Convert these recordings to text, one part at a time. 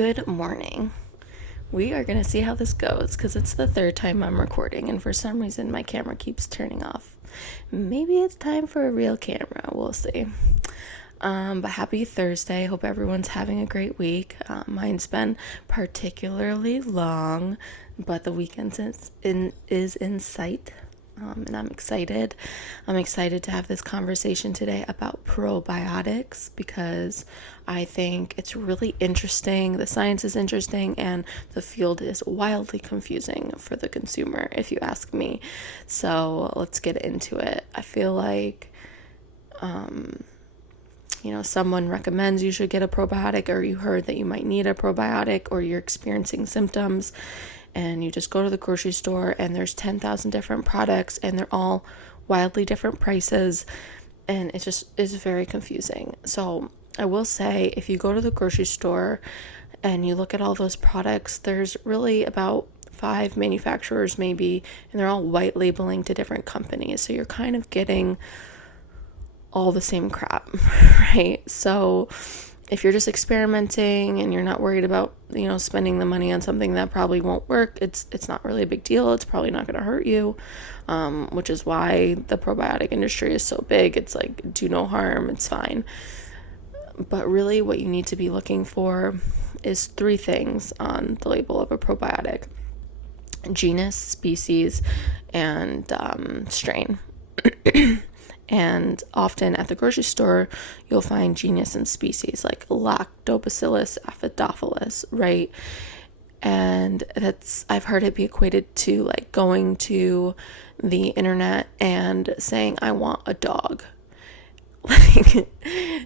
Good morning. We are going to see how this goes because it's the third time I'm recording and for some reason my camera keeps turning off. Maybe it's time for a real camera. We'll see. But happy Thursday. Hope everyone's having a great week. Mine's been particularly long, but the weekend is in sight. And I'm excited. I'm excited to have this conversation today about probiotics because I think it's really interesting. The science is interesting and the field is wildly confusing for the consumer, if you ask me. So let's get into it. I feel like, someone recommends you should get a probiotic, or you heard that you might need a probiotic, or you're experiencing symptoms. And you just go to the grocery store and there's 10,000 different products and they're all wildly different prices, and it just is very confusing. So I will say, if you go to the grocery store and you look at all those products, there's really about 5 manufacturers maybe, and they're all white labeling to different companies. So you're kind of getting all the same crap, right? So if you're just experimenting and you're not worried about, spending the money on something that probably won't work, it's not really a big deal. It's probably not going to hurt you, which is why the probiotic industry is so big. It's like, do no harm, it's fine. But really what you need to be looking for is 3 things on the label of a probiotic: genus, species, and strain. And often at the grocery store, you'll find genus and species like Lactobacillus acidophilus, right? And I've heard it be equated to like going to the internet and saying, I want a dog. Like,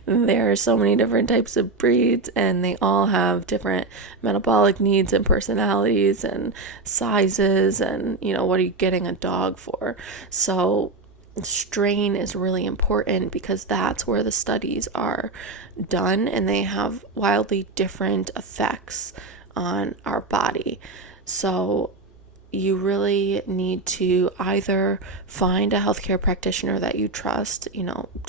there are so many different types of breeds and they all have different metabolic needs and personalities and sizes, and what are you getting a dog for? So strain is really important because that's where the studies are done, and they have wildly different effects on our body. So you really need to either find a healthcare practitioner that you trust.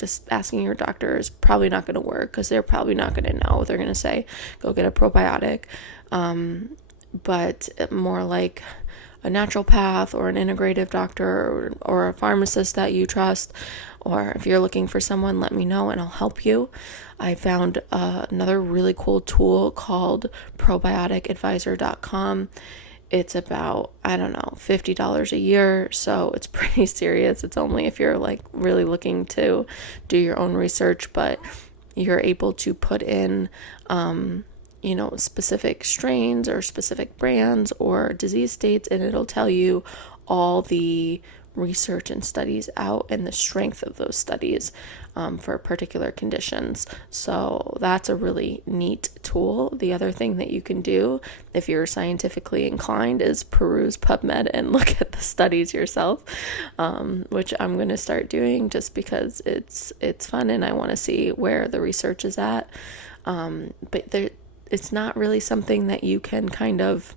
Just asking your doctor is probably not going to work because they're probably not going to know. They're going to say, go get a probiotic. But more like a naturopath or an integrative doctor or a pharmacist that you trust. Or if you're looking for someone, let me know and I'll help you. I found another really cool tool called probioticadvisor.com. It's about, $50 a year. So it's pretty serious. It's only if you're like really looking to do your own research, but you're able to put in, specific strains or specific brands or disease states, and it'll tell you all the research and studies out and the strength of those studies for particular conditions. So that's a really neat tool. The other thing that you can do if you're scientifically inclined is peruse PubMed and look at the studies yourself, which I'm going to start doing just because it's fun and I want to see where the research is at. But it's not really something that you can kind of,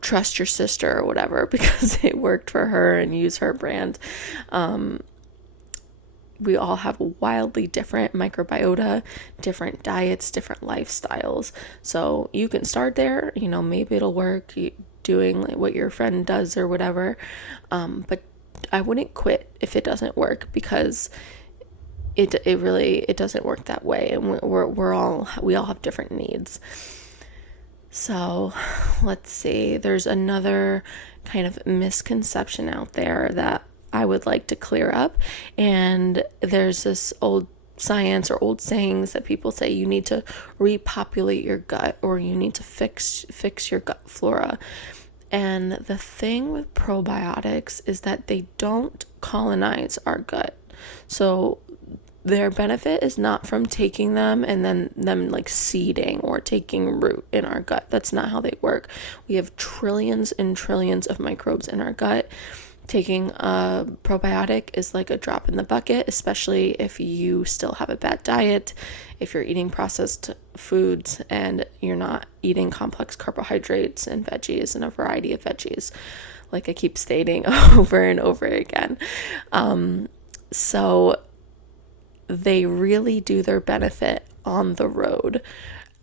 trust your sister or whatever because it worked for her and use her brand. We all have wildly different microbiota, different diets, different lifestyles. So you can start there, maybe it'll work doing like what your friend does or whatever. But I wouldn't quit if it doesn't work because it doesn't work that way, and we all have different needs. So let's see, there's another kind of misconception out there that I would like to clear up, and there's this old science or old sayings that people say you need to repopulate your gut, or you need to fix your gut flora. And the thing with probiotics is that they don't colonize our gut. So their benefit is not from taking them and then them like seeding or taking root in our gut. That's not how they work. We have trillions and trillions of microbes in our gut. Taking a probiotic is like a drop in the bucket, especially if you still have a bad diet, if you're eating processed foods and you're not eating complex carbohydrates and veggies and a variety of veggies, like I keep stating over and over again. So they really do their benefit on the road.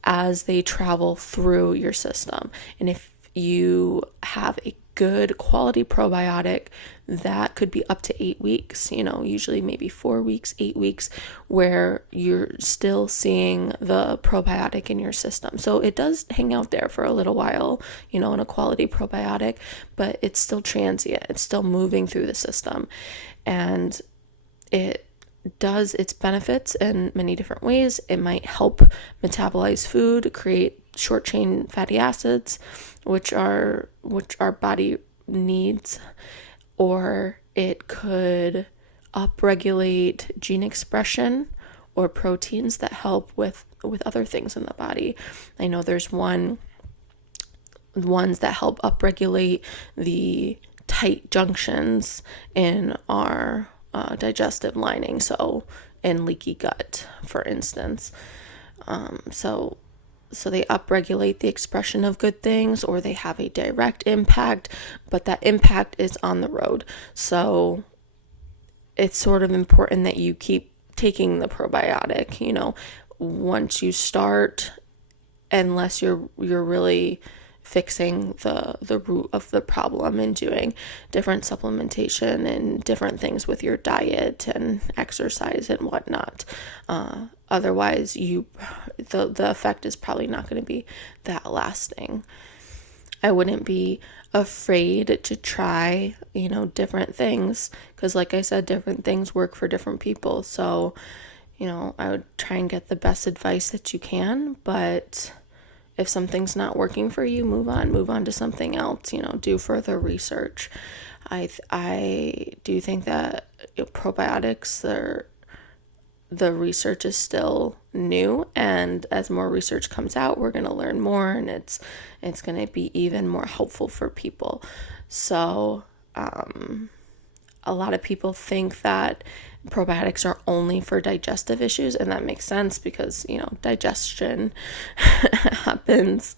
as they travel through your system. And if you have a good quality probiotic, that could be up to 8 weeks, usually maybe 4 weeks, 8 weeks, where you're still seeing the probiotic in your system. So it does hang out there for a little while, in a quality probiotic, but it's still transient. It's still moving through the system. And it does its benefits in many different ways. It might help metabolize food, create short chain fatty acids, which our body needs, or it could upregulate gene expression or proteins that help with other things in the body. I know there's ones that help upregulate the tight junctions in our digestive lining, so in leaky gut, for instance. So they upregulate the expression of good things, or they have a direct impact, but that impact is on the road. So it's sort of important that you keep taking the probiotic, once you start, unless you're really fixing the root of the problem and doing different supplementation and different things with your diet and exercise and whatnot. Otherwise, the effect is probably not going to be that lasting. I wouldn't be afraid to try, different things, because like I said, different things work for different people. So, I would try and get the best advice that you can, but if something's not working for you, move on to something else, do further research. I do think that probiotics, the research is still new, and as more research comes out, we're going to learn more, and it's going to be even more helpful for people. So a lot of people think that probiotics are only for digestive issues, and that makes sense because, digestion happens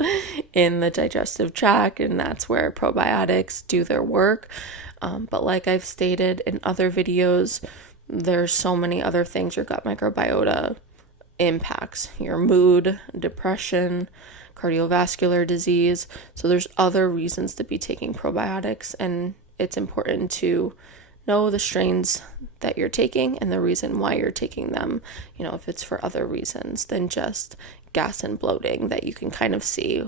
in the digestive tract, and that's where probiotics do their work. But like I've stated in other videos, there's so many other things your gut microbiota impacts: your mood, depression, cardiovascular disease. So there's other reasons to be taking probiotics, and it's important to know the strains that you're taking and the reason why you're taking them, if it's for other reasons than just gas and bloating that you can kind of see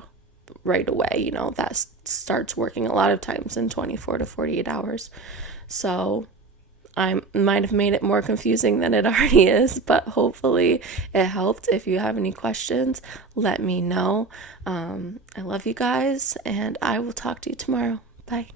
right away, that starts working a lot of times in 24 to 48 hours. So I might have made it more confusing than it already is, but hopefully it helped. If you have any questions, let me know. I love you guys, and I will talk to you tomorrow. Bye.